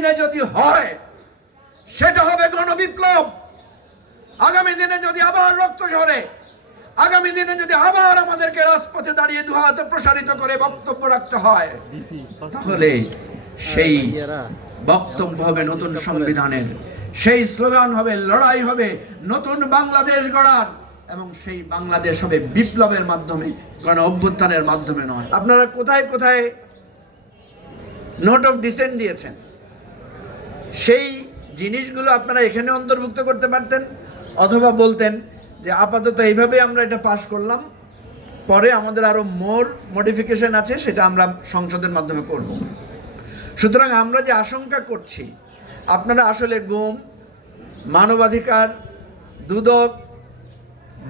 দিনে যদি হয় সেটা হবে গণবিপ্লব। আগামী দিনে যদি আবার রক্ত ঝরে, আগামী দিনে যদি আবার আমাদেরকে রাজপথে দাঁড়িয়ে দুহাত প্রসারিত করে বক্তব্য রাখতে হয়, তাহলে সেই বক্তব্য হবে নতুন সংবিধানের, সেই স্লোগান হবে, লড়াই হবে নতুন বাংলাদেশ গড়ার, এবং সেই বাংলাদেশ হবে বিপ্লবের মাধ্যমে, গণ অভ্যুত্থানের মাধ্যমে নয়। আপনারা কোথায় কোথায় নোট অফ ডিসেন্ট দিয়েছেন, সেই জিনিসগুলো আপনারা এখানে অন্তর্ভুক্ত করতে পারতেন, অথবা বলতেন যে আপাতত এইভাবে আমরা এটা পাশ করলাম, পরে আমাদের আরো মোর মডিফিকেশন আছে, সেটা আমরা সংসদের মাধ্যমে করব। সুতরাং আমরা যে আশঙ্কা করছি, আপনারা আসলে গুম, মানবাধিকার, দুদক,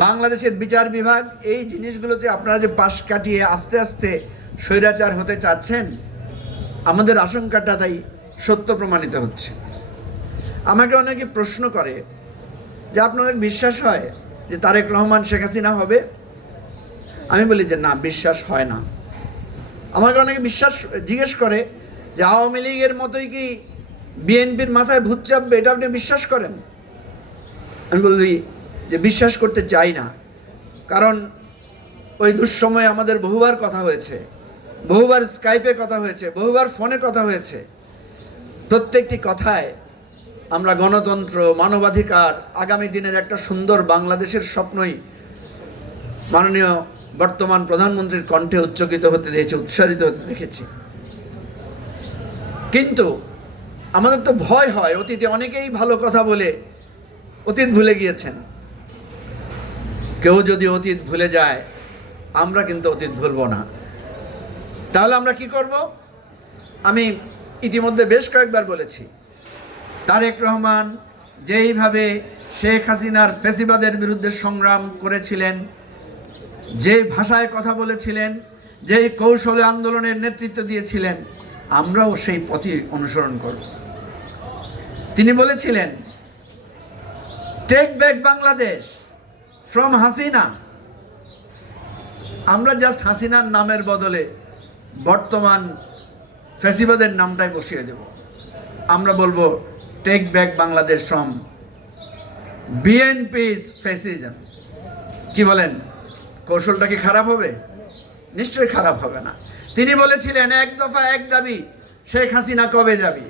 বাংলাদেশের বিচার বিভাগ, এই জিনিসগুলোতে আপনারা যে পাশ কাটিয়ে আস্তে আস্তে স্বৈরাচার হতে চাচ্ছেন, আমাদের আশঙ্কাটা তাই সত্য প্রমাণিত হচ্ছে। আমাকে অনেকে প্রশ্ন করে যে আপনাদের বিশ্বাস হয় যে তারেক রহমান শেখ হাসিনা হবে? আমি বলি যে না, বিশ্বাস হয় না। আমাকে অনেকে জিজ্ঞেস করে যে আওয়ামী লীগের মতোই কি বিএনপির মাথায় ভূত চাপবে, এটা আপনি বিশ্বাস করেন? আমি বলি যে বিশ্বাস করতে চাই না, কারণ ওই দুঃসময়ে আমাদের বহুবার কথা হয়েছে, বহুবার স্কাইপে কথা হয়েছে, বহুবার ফোনে কথা হয়েছে। প্রত্যেকটি কথায় আমরা গণতন্ত্র, মানবাধিকার, আগামী দিনের একটা সুন্দর বাংলাদেশের স্বপ্নই মাননীয় বর্তমান প্রধানমন্ত্রীর কণ্ঠে উচ্চকিত হতে দেখেছি, উৎসারিত হতে দেখেছি। কিন্তু আমাদের তো ভয় হয়, অতীতে অনেকেই ভালো কথা বলে অতীত ভুলে গিয়েছেন। কেউ যদি অতীত ভুলে যায়, আমরা কিন্তু অতীত ভুলব না। তাহলে আমরা কি করব? আমি ইতিমধ্যে বেশ কয়েকবার বলেছি, তারেক রহমান যেইভাবে শেখ হাসিনার ফ্যাসিবাদের বিরুদ্ধে সংগ্রাম করেছিলেন, যে ভাষায় কথা বলেছিলেন, যেই কৌশলে আন্দোলনের নেতৃত্ব দিয়েছিলেন, আমরাও সেই পথই অনুসরণ করব। তিনি বলেছিলেন, take back Bangladesh from Hasina. আমরা জাস্ট হাসিনার নামের বদলে বর্তমান ফ্যাসিবাদের নামটাই বসিয়ে দেব। আমরা বলবো take back Bangladesh from BNP's fascism. কি বলেন, কৌশলটা কি খারাপ হবে? নিশ্চয়ই খারাপ হবে না। তিনি বলেছিলেন, এক দফা এক দাবি, শেখ হাসিনা কবে যাবি?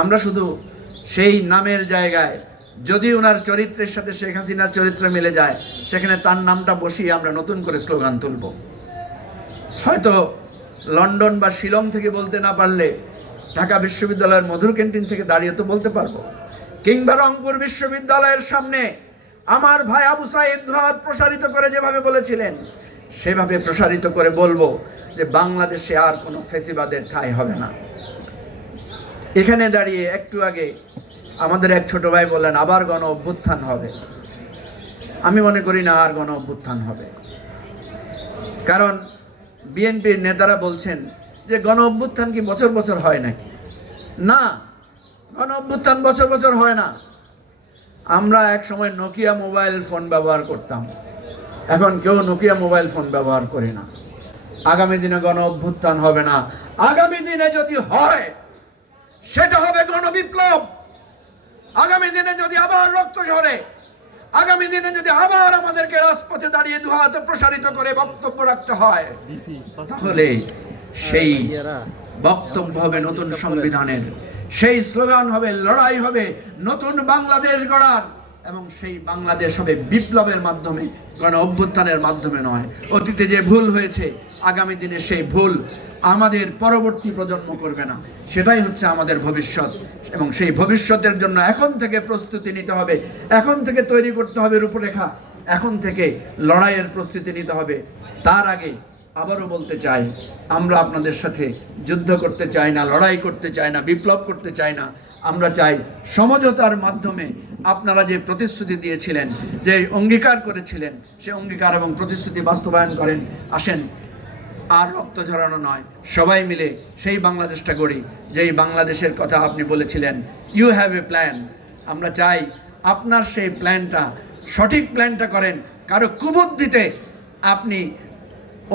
আমরা শুধু সেই নামের জায়গায়, যদি ওনার চরিত্রের সাথে শেখ হাসিনার চরিত্র মিলে যায়, সেখানে তার নামটা বসিয়ে আমরা নতুন করে স্লোগান তুলব। হয়তো লন্ডন বা শিলং থেকে বলতে না পারলে ঢাকা বিশ্ববিদ্যালয়ের মধুর ক্যান্টিন থেকে দাঁড়িয়ে তো বলতে পারবো, কিংবা রংপুর বিশ্ববিদ্যালয়ের সামনে আমার ভাই আবু সাইদ দুহাত প্রসারিত করে যেভাবে বলেছিলেন, সেভাবে প্রসারিত করে বলবো যে বাংলাদেশে আর কোনো ফ্যাসিবাদের ঠাঁই হবে না। এখানে দাঁড়িয়ে একটু আগে আমাদের এক ছোট ভাই বললেন আবার গণ অভ্যুত্থান হবে। আমি মনে করি না আর গণ অভ্যুত্থান হবে, কারণ বিএনপির নেতারা বলছেন যে গণ অভ্যুত্থান কি বছর বছর হয় নাকি? না, গণ অভ্যুত্থান বছর বছর হয় না। আমরা এক সময় নোকিয়া মোবাইল ফোন ব্যবহার করতাম, এখন কেউ নোকিয়া মোবাইল ফোন ব্যবহার করি না। আগামী দিনে গণ অভ্যুত্থান হবে না। আগামী দিনে যদি হয় সেটা হবে গণবিপ্লব। আগামী দিনে যদি আবার রক্ত ঝরে, আগামী দিনে যদি আবার আমাদেরকে রাজপথে দাঁড়িয়ে দুহাত প্রসারিত করে বক্তব্য রাখতে হয়, তাহলে সেই বক্তব্য হবে নতুন সংবিধানের, সেই স্লোগান হবে, লড়াই হবে নতুন বাংলাদেশ গড়ার, এবং সেই বাংলাদেশ হবে বিপ্লবের মাধ্যমে, গণ অভ্যুত্থানের মাধ্যমে নয়। অতীতে যে ভুল হয়েছে, আগামী দিনে সেই ভুল আমাদের পরবর্তী প্রজন্ম করবে না। সেটাই হচ্ছে আমাদের ভবিষ্যৎ, এবং সেই ভবিষ্যতের জন্য এখন থেকে প্রস্তুতি নিতে হবে, এখন থেকে তৈরি করতে হবে রূপরেখা, এখন থেকে লড়াইয়ের প্রস্তুতি নিতে হবে। তার আগে আবারও বলতে চাই, আমরা আপনাদের সাথে যুদ্ধ করতে চাই না, লড়াই করতে চাই না, বিপ্লব করতে চাই না। আমরা চাই সমঝোতার মাধ্যমে আপনারা যে প্রতিশ্রুতি দিয়েছিলেন, যে অঙ্গীকার করেছিলেন, সে অঙ্গীকার এবং প্রতিশ্রুতি বাস্তবায়ন করেন। আসেন, আর রক্ত ঝরানো নয়, সবাই মিলে সেই বাংলাদেশটা গড়ি যেই বাংলাদেশের কথা আপনি বলেছিলেন। You have a plan. আমরা চাই আপনার সেই প্ল্যানটা, সঠিক প্ল্যানটা করেন, কারো কুবুদ্ধিতে আপনি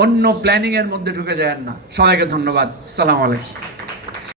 অন্য প্ল্যানিংয়ের মধ্যে ঢুকে যান না। সবাইকে ধন্যবাদ। আসসালামু আলাইকুম।